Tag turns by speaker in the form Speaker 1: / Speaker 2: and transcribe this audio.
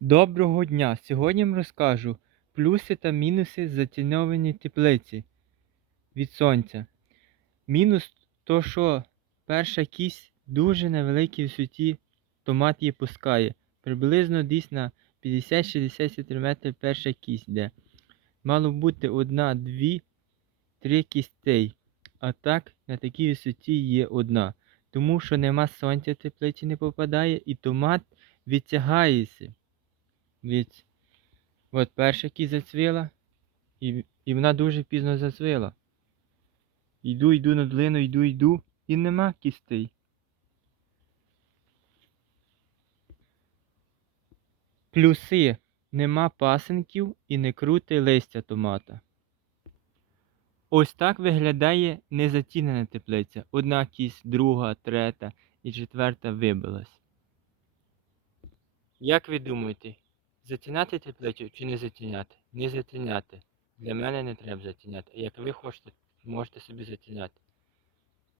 Speaker 1: Доброго дня! Сьогодні вам розкажу плюси та мінуси затіньованої теплиці від сонця. Мінус то, що перша кість дуже на великій висоті томат її пускає. Приблизно десь на 50-60 см перша кість йде. Мало бути одна, дві, три кістей. А так на такій висоті є одна. Тому що нема сонця теплиці не попадає і томат відтягається. Від... От перша кість зацвіла, і, і вона дуже пізно зацвіла. Йду, йду на долину, йду, йду, і нема кістей. Плюси нема пасенків і не крути листя томата. Ось так виглядає незатінена теплиця. Одна кість, друга, третя і четверта вибилась. Як ви думаєте, затіняти теплицю чи не затіняти? Не затіняти. Для мене не треба затіняти. Як ви хочете, можете собі затіняти.